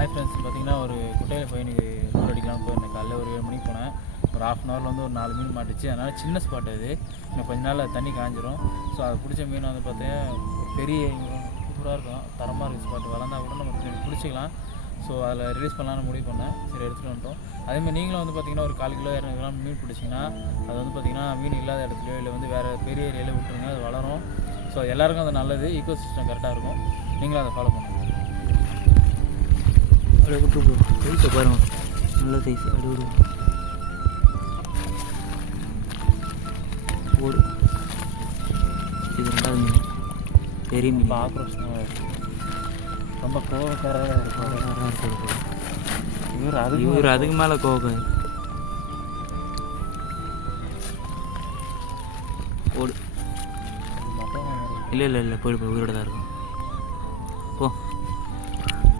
Hi friends பார்த்தீங்கன்னா ஒரு குட்டையில் போய் எனக்கு அடிக்கலாம் அடிக்கலாம்னு போயிருந்தேன். காலையில் ஒரு ஏழு மணிக்கு போனேன். ஒரு ஹாஃப் அன் ஹவரில் வந்து ஒரு நாலு மீன் மாட்டுச்சு. அதனால் சின்ன ஸ்பாட் அது. இன்னும் கொஞ்ச நாள் தண்ணி காஞ்சிரும். ஸோ அது பிடிச்ச மீன் வந்து பார்த்தீங்கன்னா பெரிய சூப்பராக இருக்கும். தரமாக இருக்குது ஸ்பாட் வளர்ந்தா கூட நம்ம பிடிச்சிக்கலாம். ஸோ அதில் ரிலீஸ் பண்ணலாம்னு முடிவு பண்ணேன். சரி எடுத்துகிட்டு வந்துட்டோம். அதேமாதிரி நீங்களும் வந்து பார்த்தீங்கன்னா ஒரு கால் கிலோ இரநூறு கிராம் மீன் பிடிச்சிங்கன்னா அது வந்து பார்த்திங்கன்னா மீன் இல்லாத இடத்துலையோ இல்லை வந்து வேறு பெரிய ஏரியாவில் விட்டுருங்க. அது வளரும். ஸோ எல்லாருக்கும் அது நல்லது. ஈகோ சிஸ்டம் கரெக்டாக இருக்கும். நீங்களும் அதை ஃபாலோ பண்ணுங்கள் அப்படியே விட்டு போ சைஸை பாருங்க நல்ல சைஸ் அப்படி ஓடு இது ரெண்டாவது மீன் பெரிய மீன் ரொம்ப ஆக்ரோஷமாக இருக்கு ரொம்ப கோவக்காரராக இருக்கும் இவர் அது இவர் அதுக்கு மேலே கோபம் ஓடு இல்லை இல்லை இல்லை போயிடு போய் உயிரோட தான் இருக்கும்